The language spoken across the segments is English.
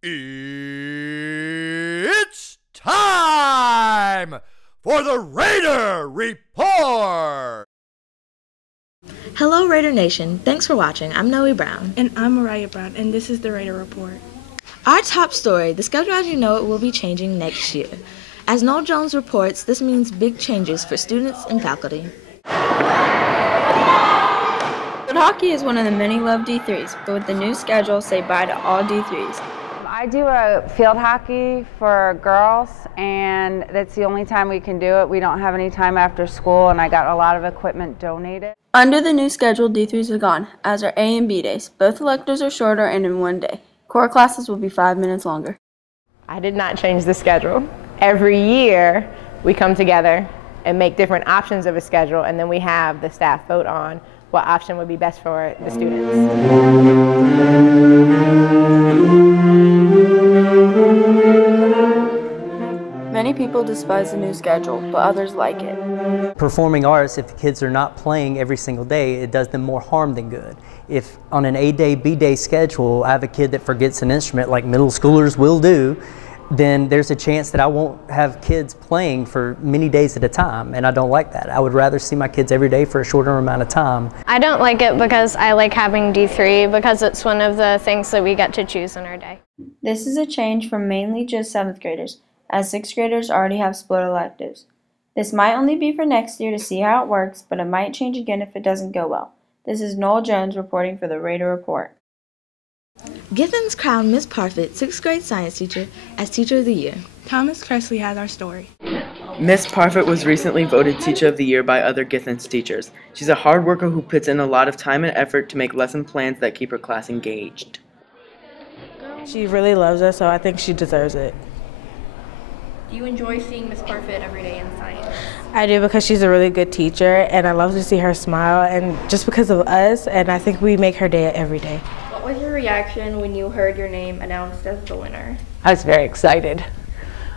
It's time for the Raider Report! Hello Raider Nation, thanks for watching. I'm Noe Brown. And I'm Mariah Brown, and this is the Raider Report. Our top story, the schedule as you know it will be changing next year. As Noel Jones reports, this means big changes for students and faculty. Field hockey is one of the many loved D3s, but with the new schedule, say bye to all D3s. I do a field hockey for girls, and that's the only time we can do it. We don't have any time after school, and I got a lot of equipment donated. Under the new schedule, D3s are gone, as are A and B days. Both electives are shorter and in one day. Core classes will be 5 minutes longer. I did not change the schedule. Every year, we come together and make different options of a schedule, and then we have the staff vote on what option would be best for the students. Many people despise the new schedule, but others like it. Performing arts, if the kids are not playing every single day, it does them more harm than good. If on an A-day, B-day schedule, I have a kid that forgets an instrument like middle schoolers will do, then there's a chance that I won't have kids playing for many days at a time, and I don't like that. I would rather see my kids every day for a shorter amount of time. I don't like it because I like having D3 because it's one of the things that we get to choose in our day. This is a change from mainly just 7th graders, as 6th graders already have split electives. This might only be for next year to see how it works, but it might change again if it doesn't go well. This is Noel Jones reporting for the Raider Report. Githens crowned Miss Parfit, 6th grade science teacher, as Teacher of the Year. Thomas Cressley has our story. Miss Parfit was recently voted Teacher of the Year by other Githens teachers. She's a hard worker who puts in a lot of time and effort to make lesson plans that keep her class engaged. She really loves us, so I think she deserves it. Do you enjoy seeing Miss Parfit every day in science? I do, because she's a really good teacher, and I love to see her smile, and just because of us, and I think we make her day every day. What was your reaction when you heard your name announced as the winner? I was very excited.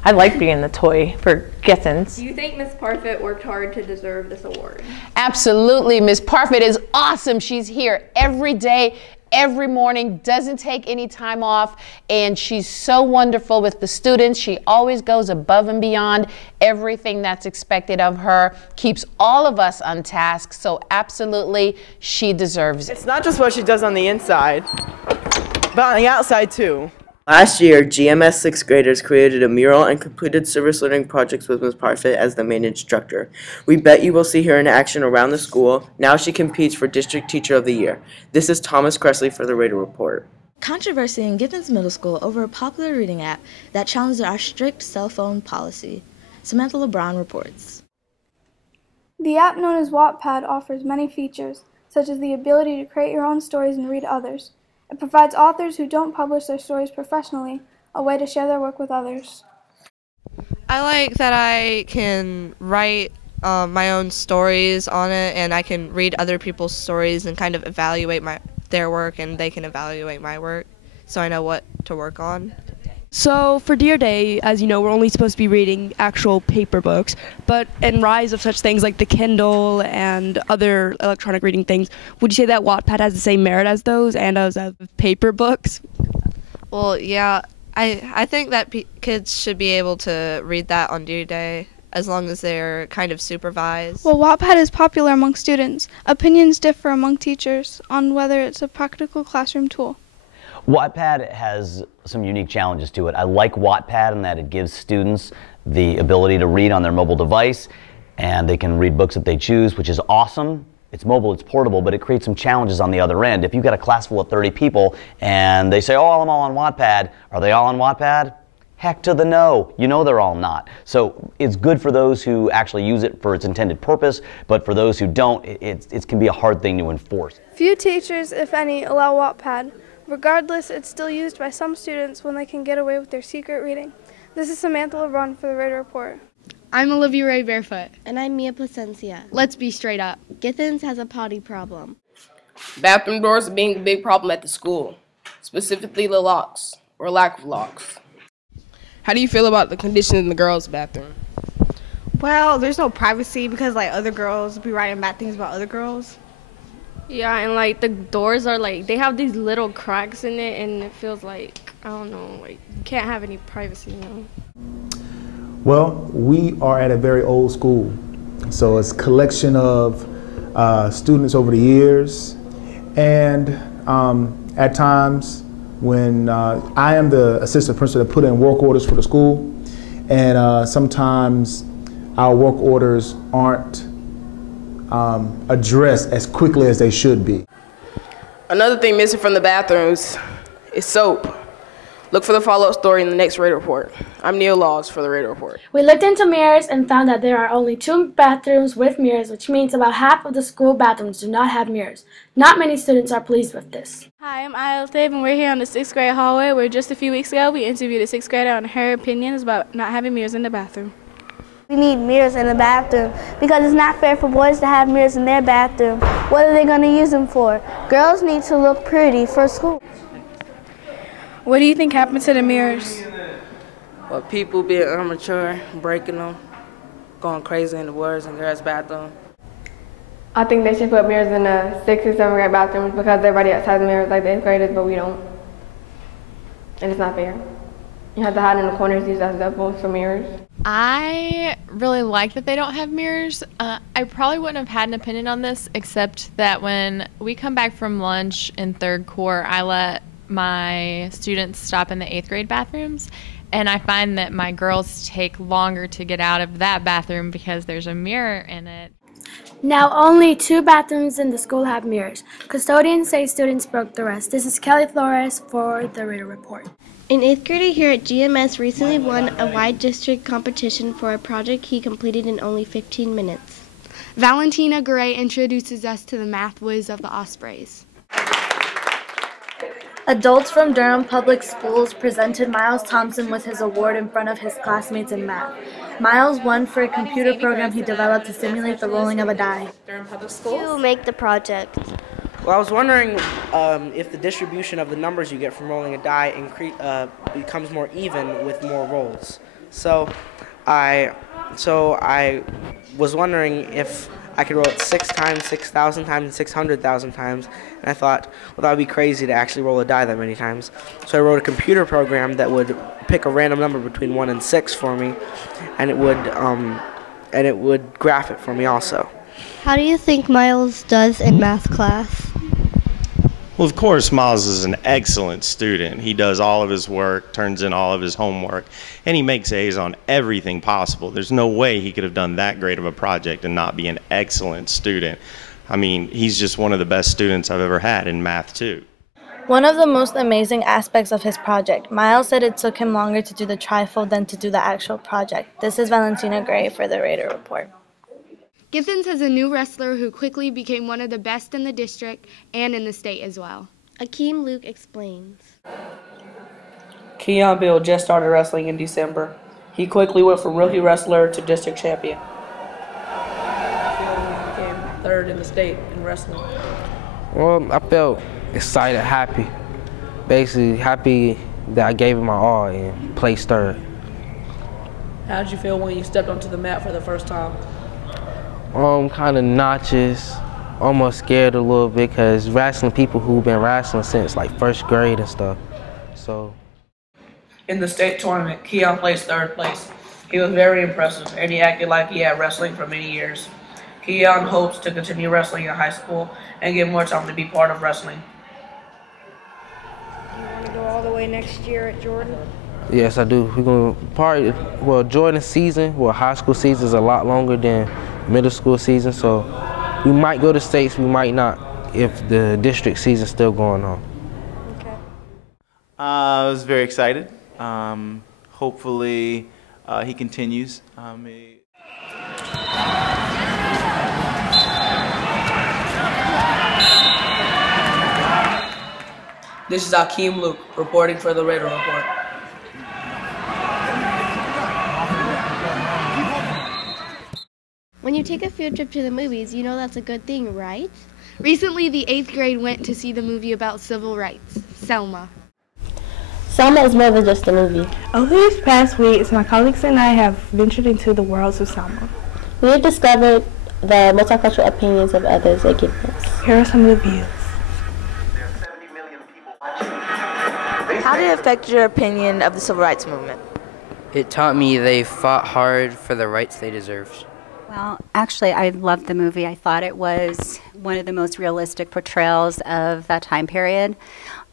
I like being the toy for Githens. Do you think Miss Parfit worked hard to deserve this award? Absolutely. Miss Parfit is awesome. She's here every day, every morning, doesn't take any time off, and she's so wonderful with the students. She always goes above and beyond everything that's expected of her, keeps all of us on task, so absolutely she deserves it. It's not just what she does on the inside, but on the outside too. Last year, GMS 6th graders created a mural and completed service learning projects with Ms. Parfit as the main instructor. We bet you will see her in action around the school. Now she competes for District Teacher of the Year. This is Thomas Cressley for the Raider Report. Controversy in Githens Middle School over a popular reading app that challenged our strict cell phone policy. Samantha LeBron reports. The app known as Wattpad offers many features, such as the ability to create your own stories and read others. It provides authors who don't publish their stories professionally a way to share their work with others. I like that I can write my own stories on it, and I can read other people's stories and kind of evaluate their work, and they can evaluate my work, so I know what to work on. So for Dear Day, as you know, we're only supposed to be reading actual paper books, but in rise of such things like the Kindle and other electronic reading things, would you say that Wattpad has the same merit as those and as paper books? Well, yeah, I think that kids should be able to read that on Dear Day as long as they're kind of supervised. Well, Wattpad is popular among students. Opinions differ among teachers on whether it's a practical classroom tool. Wattpad has some unique challenges to it. I like Wattpad in that it gives students the ability to read on their mobile device, and they can read books that they choose, which is awesome. It's mobile, it's portable, but it creates some challenges on the other end. If you've got a class full of 30 people and they say, oh, I'm all on Wattpad, are they all on Wattpad? Heck to the no. You know they're all not. So it's good for those who actually use it for its intended purpose, but for those who don't, it can be a hard thing to enforce. Few teachers, if any, allow Wattpad. Regardless, it's still used by some students when they can get away with their secret reading. This is Samantha LeBron for the Raider Report. I'm Olivia Ray Barefoot. And I'm Mia Placencia. Let's be straight up. Githens has a potty problem. Bathroom doors are being a big problem at the school, specifically the locks, or lack of locks. How do you feel about the condition in the girls' bathroom? Well, there's no privacy because other girls be writing bad things about other girls. Yeah, and the doors are they have these little cracks in it, and it feels like I don't know, like, you can't have any privacy, Well, we are at a very old school. So it's a collection of students over the years. And at times when I am the assistant principal that put in work orders for the school, and sometimes our work orders aren't addressed as quickly as they should be. Another thing missing from the bathrooms is soap. Look for the follow-up story in the next Raider Report. I'm Neil Laws for the Raider Report. We looked into mirrors and found that there are only 2 bathrooms with mirrors, which means about half of the school bathrooms do not have mirrors. Not many students are pleased with this. Hi, I'm Isle Thave, and we're here on the 6th grade hallway where just a few weeks ago we interviewed a 6th grader on her opinions about not having mirrors in the bathroom. We need mirrors in the bathroom because it's not fair for boys to have mirrors in their bathroom. What are they going to use them for? Girls need to look pretty for school. What do you think happened to the mirrors? Well, people being immature, breaking them, going crazy in the boys and girls' bathroom. I think they should put mirrors in the 6th and 7th grade bathrooms because everybody else has mirrors like the 8th graders, but we don't. And it's not fair. You have to hide in the corners, use as devils for mirrors. I really like that they don't have mirrors. I probably wouldn't have had an opinion on this except that when we come back from lunch in 3rd Corps, I let my students stop in the 8th grade bathrooms, and I find that my girls take longer to get out of that bathroom because there's a mirror in it. Now only 2 bathrooms in the school have mirrors. Custodians say students broke the rest. This is Kelly Flores for the Raider Report. An 8th grader here at GMS recently won a wide district competition for a project he completed in only 15 minutes. Valentina Gray introduces us to the math whiz of the Ospreys. Adults from Durham Public Schools presented Miles Thompson with his award in front of his classmates in math. Miles won for a computer program he developed to simulate the rolling of a die. Durham Public Schools? To make the project. Well, I was wondering if the distribution of the numbers you get from rolling a die becomes more even with more rolls. So I was wondering if I could roll it 6 times, 6,000 times, and 600,000 times. And I thought, well, that would be crazy to actually roll a die that many times. So I wrote a computer program that would pick a random number between 1 and 6 for me, and it would graph it for me also. How do you think Miles does in math class? Well, of course, Miles is an excellent student. He does all of his work, turns in all of his homework, and he makes A's on everything possible. There's no way he could have done that great of a project and not be an excellent student. I mean, he's just one of the best students I've ever had in math, too. One of the most amazing aspects of his project, Miles said it took him longer to do the trifold than to do the actual project. This is Valentina Gray for the Raider Report. Githens has a new wrestler who quickly became one of the best in the district and in the state as well. Akeem Luke explains. Keon Bill just started wrestling in December. He quickly went from rookie wrestler to district champion. He became 3rd in the state in wrestling. Well, I felt excited, happy. Basically, happy that I gave it my all and placed 3rd. How did you feel when you stepped onto the mat for the first time? Kind of nauseous, almost scared a little bit because wrestling people who've been wrestling since like 1st grade and stuff. So. In the state tournament, Keon placed 3rd place. He was very impressive and he acted like he had wrestling for many years. Keon hopes to continue wrestling in high school and get more time to be part of wrestling. You want to go all the way next year at Jordan? Yes, I do. We're going Jordan's season, high school season is a lot longer than middle school season, so we might go to states, we might not if the district season's still going on. Okay. I was very excited. Hopefully he continues. This is Akeem Luke reporting for the Raider Report. When you take a field trip to the movies, you know that's a good thing, right? Recently, the 8th grade went to see the movie about civil rights, Selma. Selma is more than just a movie. Over these past weeks, my colleagues and I have ventured into the worlds of Selma. We have discovered the multicultural opinions of others at Githens. Here are some of the views. How did it affected your opinion of the civil rights movement? It taught me they fought hard for the rights they deserved. Well, actually, I loved the movie. I thought it was one of the most realistic portrayals of that time period.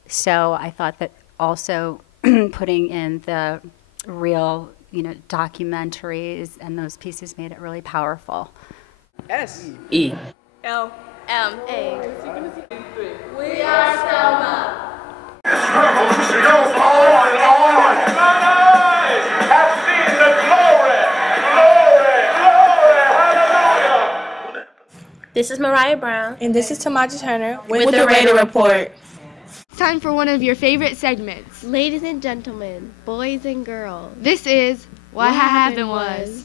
So I thought that also putting in the real, documentaries and those pieces made it really powerful. S-E. L-M-A. We are Selma. This is Mariah Brown. And this is Tamaja Turner with the Raider Report. Time for one of your favorite segments. Ladies and gentlemen, boys and girls, This is What Happened Was.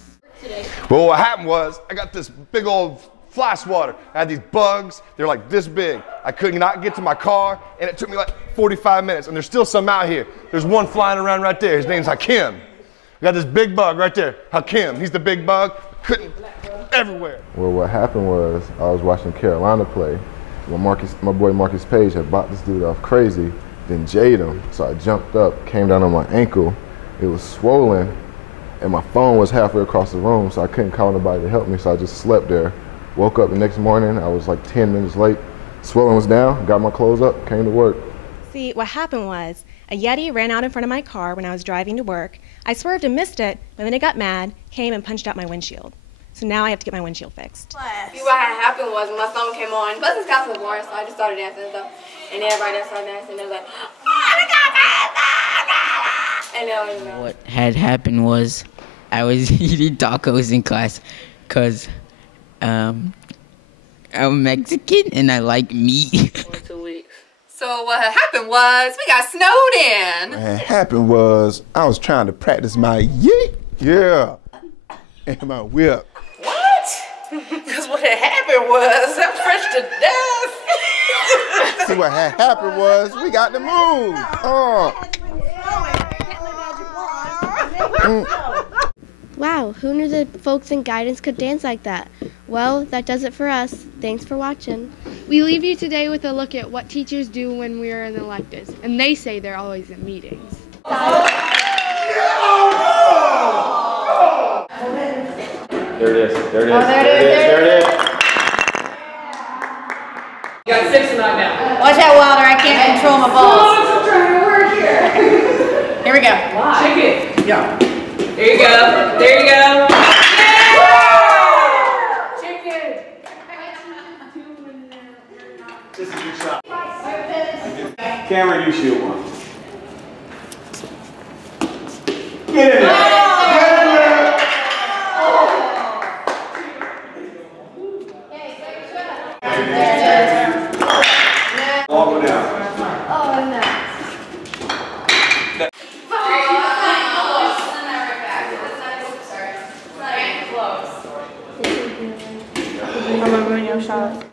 Well, what happened was I got this big old fly swatter. I had these bugs. They're like this big. I could not get to my car, and it took me like 45 minutes, and there's still some out here. There's one flying around right there. His name's Hakim. I got this big bug right there. Hakim. He's the big bug. Couldn't everywhere. Well, what happened was I was watching Carolina play. My boy Marcus Page had bought this dude off crazy, then jayed him. So I jumped up, came down on my ankle. It was swollen, and my phone was halfway across the room, so I couldn't call nobody to help me, so I just slept there. Woke up the next morning, I was like 10 minutes late. Swelling was down, got my clothes up, came to work. See, what happened was a Yeti ran out in front of my car when I was driving to work. I swerved and missed it, but then it got mad, came and punched out my windshield. So now I have to get my windshield fixed. See, what had happened was when my song came on, plus this class was boring, so I just started dancing and stuff. And everybody else started dancing, and they was like, and then, What had happened was I was eating tacos in class because I'm Mexican and I like meat. So what happened was we got snowed in. What happened was I was trying to practice my yeet, yeah, and my whip. What? Because what had happened was I'm fresh to death. See, what had happened was we got to move. Wow, who knew that folks in guidance could dance like that? Well, that does it for us. Thanks for watching. We leave you today with a look at what teachers do when we're in electives, and they say they're always in meetings. There it is. There it is. There it is. You got 6 tonight now. Watch out, Wilder. I can't control my balls. I'm trying to work here. Here we go. Shake it. Yeah. There you go. There you go. This is your shot. Cameron, you shoot one. Get in there. All go down. oh, no. I'm gonna ruin your shot.